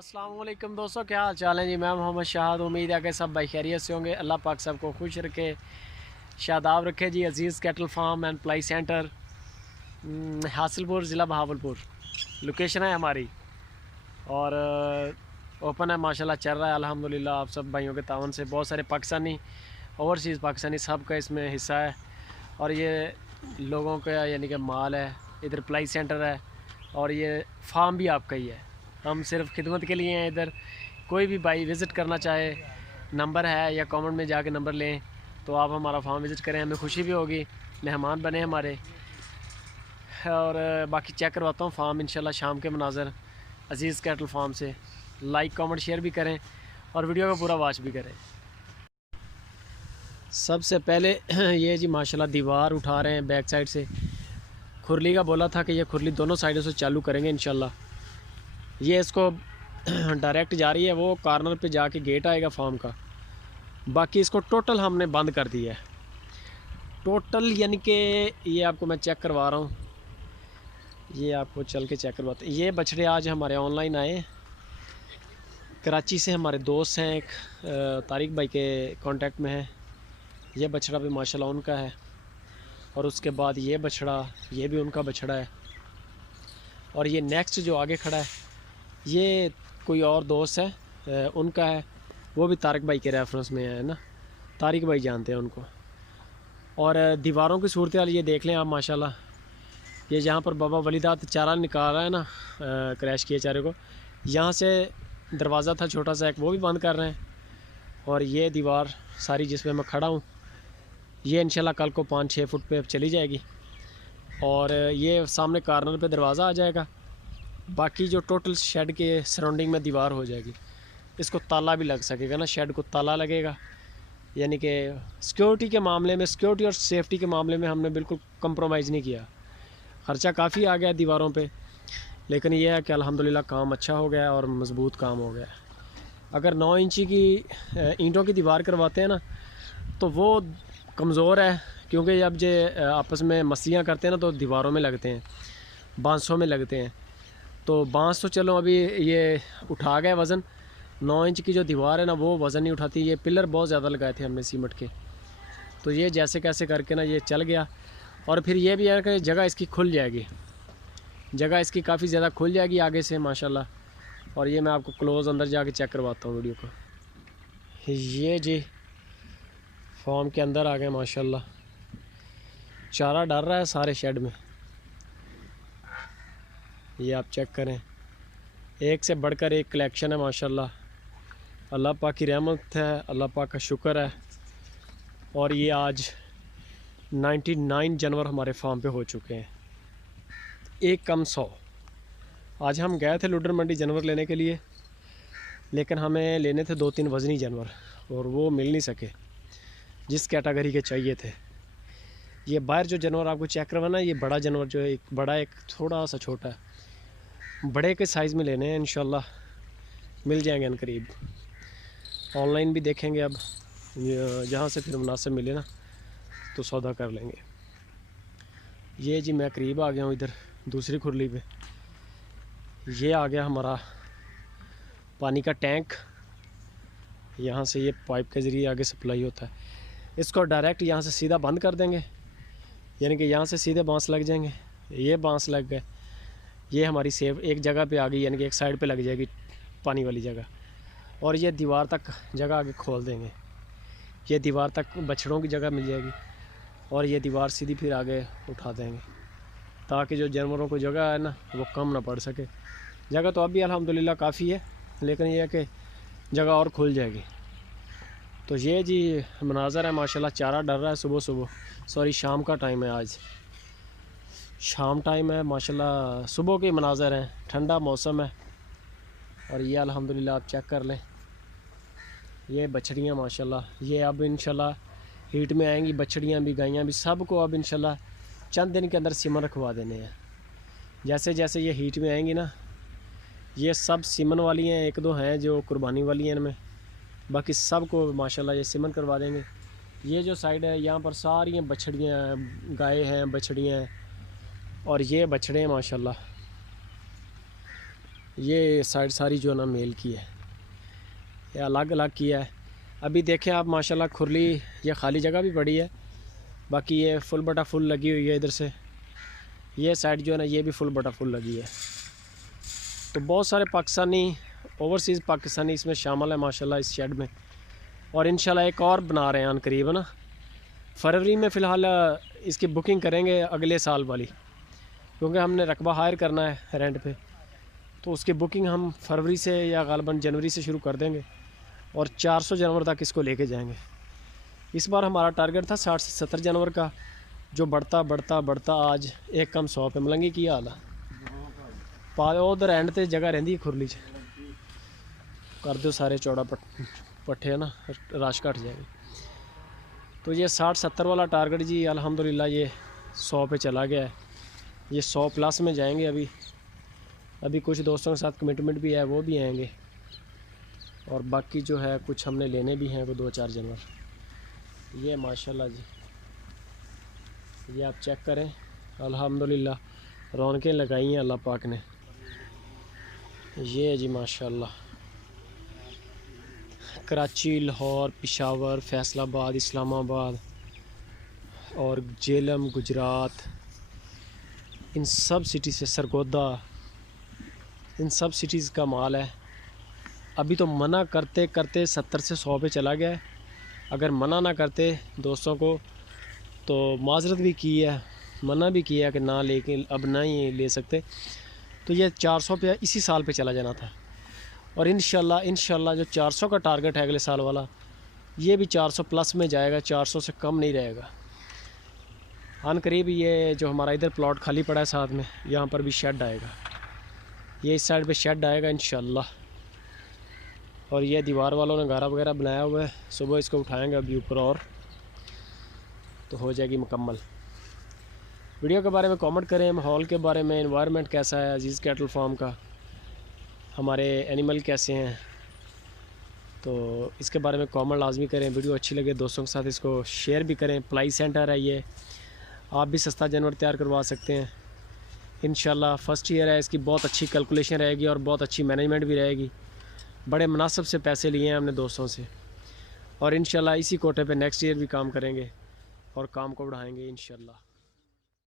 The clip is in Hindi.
अस्सलाम वालेकुम दोस्तों, क्या हाल चाल है जी। मैं मोहम्मद शाहद। उम्मीद है कि सब भाई खैरियत से होंगे। अल्लाह पाक सबको खुश रखे, शादाब रखे जी। अजीज़ कैटल फार्म एंड प्लाई सेंटर, हासिलपुर, ज़िला बहावलपुर लोकेशन है हमारी। और ओपन है माशाल्लाह, चल रहा है अल्हम्दुलिल्लाह। आप सब भाइयों के तावन से बहुत सारे पाकिस्तानी, ओवरसीज़ पाकिस्तानी सब का इसमें हिस्सा है। और ये लोगों का यानी कि माल है। इधर प्लाई सेंटर है और ये फार्म भी आपका ही है। हम सिर्फ खिदमत के लिए हैं इधर। कोई भी भाई विज़िट करना चाहे, नंबर है या कमेंट में जाके नंबर लें तो आप हमारा फार्म विज़िट करें, हमें खुशी भी होगी, मेहमान बने हमारे। और बाकी चेक करवाता हूँ फार्म इंशाल्लाह शाम के मनाज़र अजीज़ कैटल फार्म से। लाइक कमेंट शेयर भी करें और वीडियो का पूरा वॉच भी करें। सबसे पहले ये जी माशाल्लाह दीवार उठा रहे हैं बैक साइड से। खुरली का बोला था कि ये खुरली दोनों साइडों से चालू करेंगे इंशाल्लाह। ये इसको डायरेक्ट जा रही है, वो कॉर्नर पे जाके गेट आएगा फार्म का। बाकी इसको टोटल हमने बंद कर दिया है। टोटल यानी कि ये आपको मैं चेक करवा रहा हूँ, ये आपको चल के चेक करवाते हैं। ये बछड़े आज हमारे ऑनलाइन आए कराची से, हमारे दोस्त हैं एक तारिक भाई के कांटेक्ट में है। ये बछड़ा भी माशाल्लाह उनका है। और उसके बाद ये बछड़ा, ये भी उनका बछड़ा है। और ये नेक्स्ट जो आगे खड़ा है ये कोई और दोस्त है उनका है, वो भी तारिक भाई के रेफरेंस में है ना, तारिक भाई जानते हैं उनको। और दीवारों की सूरत हाल ये देख लें आप माशाल्लाह। ये जहाँ पर बाबा वलीदात चारा निकाल रहा है ना, क्रैश किए चारे को, यहाँ से दरवाज़ा था छोटा सा एक, वो भी बंद कर रहे हैं। और ये दीवार सारी जिसमें मैं खड़ा हूँ ये इंशाल्लाह कल को 5-6 फुट पे चली जाएगी। और ये सामने कॉर्नर पे दरवाज़ा आ जाएगा। बाकी जो टोटल शेड के सराउंडिंग में दीवार हो जाएगी। इसको ताला भी लग सकेगा ना, शेड को ताला लगेगा। यानी कि सिक्योरिटी के मामले में, सिक्योरिटी और सेफ्टी के मामले में हमने बिल्कुल कंप्रोमाइज़ नहीं किया। ख़र्चा काफ़ी आ गया दीवारों पे, लेकिन यह है कि अल्हम्दुलिल्लाह काम अच्छा हो गया और मज़बूत काम हो गया। अगर 9 इंची की ईंटों की दीवार करवाते हैं ना तो वो कमज़ोर है, क्योंकि जब जे आपस में मस्तियाँ करते हैं ना तो दीवारों में लगते हैं, बांसों में लगते हैं। तो बांस तो चलो अभी ये उठा गया वज़न, 9 इंच की जो दीवार है ना वो वज़न नहीं उठाती। ये पिलर बहुत ज़्यादा लगाए थे हमने सीमेंट के, तो ये जैसे कैसे करके ना ये चल गया। और फिर ये भी है कि जगह इसकी खुल जाएगी, जगह इसकी काफ़ी ज़्यादा खुल जाएगी आगे से माशाल्लाह। और ये मैं आपको क्लोज़ अंदर जाके चेक करवाता हूँ वीडियो को। ये जी फार्म के अंदर आ गए माशाल्लाह। चारा डर रहा है सारे शेड में, ये आप चेक करें। एक से बढ़कर एक कलेक्शन है माशाल्लाह। अल्लाह पाक की रहमत है, अल्लाह पाक का शुक्र है। और ये आज 99 जानवर हमारे फार्म पे हो चुके हैं, एक कम 100। आज हम गए थे लुडर मंडी जानवर लेने के लिए, लेकिन हमें लेने थे 2-3 वज़नी जानवर और वो मिल नहीं सके जिस कैटेगरी के चाहिए थे। ये बाहर जो जानवर आपको चेक करवाना, ये बड़ा जानवर जो है, एक बड़ा एक थोड़ा सा छोटा है। बड़े के साइज़ में लेने हैं, इंशाल्लाह मिल जाएंगे अनकरीब। ऑनलाइन भी देखेंगे अब, जहाँ से फिर मुनासिब मिले ना तो सौदा कर लेंगे। ये जी मैं करीब आ गया हूँ इधर दूसरी खुरली पे। ये आ गया हमारा पानी का टैंक, यहाँ से ये पाइप के ज़रिए आगे सप्लाई होता है। इसको डायरेक्ट यहाँ से सीधा बंद कर देंगे, यानी कि यहाँ से सीधे बांस लग जाएंगे। ये बांस लग गए, ये हमारी सेफ एक जगह पे आ गई, यानी कि एक साइड पे लग जाएगी पानी वाली जगह। और ये दीवार तक जगह आगे खोल देंगे, ये दीवार तक बछड़ों की जगह मिल जाएगी। और ये दीवार सीधी फिर आगे उठा देंगे ताकि जो जानवरों को जगह है ना वो कम ना पड़ सके। जगह तो अभी अल्हम्दुलिल्लाह काफ़ी है, लेकिन ये है कि जगह और खुल जाएगी। तो ये जी मनाज़र है माशाल्लाह। चारा डर रहा है सुबह सुबह, सॉरी शाम का टाइम है, आज शाम टाइम है माशाल्लाह। सुबह के मनाज़र हैं, ठंडा मौसम है। और ये अल्हम्दुलिल्लाह आप चेक कर लें, ये बछड़ियाँ माशाल्लाह। ये अब इंशाल्लाह हीट में आएंगी, बछड़ियाँ भी गायें भी, सब को अब इंशाल्लाह चंद दिन के अंदर सीमन रखवा देने हैं। जैसे जैसे ये हीट में आएंगी ना, ये सब सीमन वाली हैं, 1-2 हैं जो कुर्बानी वाली हैं इनमें, बाकी सब को माशाल्लाह ये सीमन करवा देंगे। ये जो साइड है यहाँ पर सारी बछड़ियाँ हैं, गाय हैं, बछड़ियाँ हैं। और ये बछड़े हैं माशाल्लाह। ये साइड सारी जो ना मेल की है, ये अलग अलग किया है। अभी देखें आप माशाल्लाह खुरली, ये खाली जगह भी पड़ी है, बाकी ये फुल बटा फुल लगी हुई है। इधर से ये साइड जो है ना ये भी फुल बटा फुल लगी है। तो बहुत सारे पाकिस्तानी, ओवरसीज़ पाकिस्तानी इसमें शामिल है माशाल्लाह इस शेड में। और इंशाल्लाह एक और बना रहे हैं करीब ना फरवरी में। फ़िलहाल इसकी बुकिंग करेंगे अगले साल वाली, क्योंकि हमने रकबा हायर करना है रेंट पे, तो उसकी बुकिंग हम फरवरी से या ग़ालिबन जनवरी से शुरू कर देंगे और 400 जानवर तक इसको लेके जाएंगे। इस बार हमारा टारगेट था 60 से 70 जानवर का, जो बढ़ता बढ़ता बढ़ता आज एक कम 100 पे। मलंगी की हाल है पा उधर एंड ते जगह रही खुरली च कर दो सारे चौड़ा पट्ठे है ना, रश घट जाएगी। तो ये 60-70 वाला टारगेट जी अल्हम्दुलिल्लाह ये 100 पे चला गया है। ये 100 प्लस में जाएंगे। अभी कुछ दोस्तों के साथ कमिटमेंट भी है, वो भी आएंगे। और बाकी जो है कुछ हमने लेने भी हैं, वो 2-4 जानवर। ये माशाल्लाह जी, ये आप चेक करें, अल्हम्दुलिल्लाह रौनकें लगाई हैं अल्लाह पाक ने। ये है जी माशाल्लाह, कराची, लाहौर, पेशावर, फैसलाबाद, इस्लामाबाद और झेलम, गुजरात, इन सब सिटी से, सरगोदा, इन सब सिटीज़ का माल है। अभी तो मना करते करते 70 से 100 पे चला गया है। अगर मना ना करते दोस्तों को तो माजरत भी की है, मना भी किया कि ना लेकिन अब ना ही ले सकते। तो ये 400 पे इसी साल पे चला जाना था। और इंशाल्लाह जो 400 का टारगेट है अगले साल वाला, ये भी 400 प्लस में जाएगा, 400 से कम नहीं रहेगा। करीब ये जो हमारा इधर प्लॉट खाली पड़ा है साथ में, यहाँ पर भी शेड आएगा। ये इस साइड पे शेड आएगा इंशाल्लाह। और ये दीवार वालों ने गारा वगैरह बनाया हुआ है, सुबह इसको उठाएंगे अभी ऊपर और तो हो जाएगी मुकम्मल। वीडियो के बारे में कमेंट करें, माहौल के बारे में, एनवायरनमेंट कैसा है अजीज़ कैटल फार्म का, हमारे एनिमल कैसे हैं, तो इसके बारे में कमेंट लाजमी करें। वीडियो अच्छी लगे दोस्तों के साथ इसको शेयर भी करें। प्लाई सेंटर है ये, आप भी सस्ता जानवर तैयार करवा सकते हैं। इंशाल्लाह फर्स्ट ईयर है, इसकी बहुत अच्छी कैलकुलेशन रहेगी और बहुत अच्छी मैनेजमेंट भी रहेगी। बड़े मुनासिब से पैसे लिए हैं हमने दोस्तों से, और इंशाल्लाह इसी कोटे पे नेक्स्ट ईयर भी काम करेंगे और काम को बढ़ाएंगे इंशाल्लाह।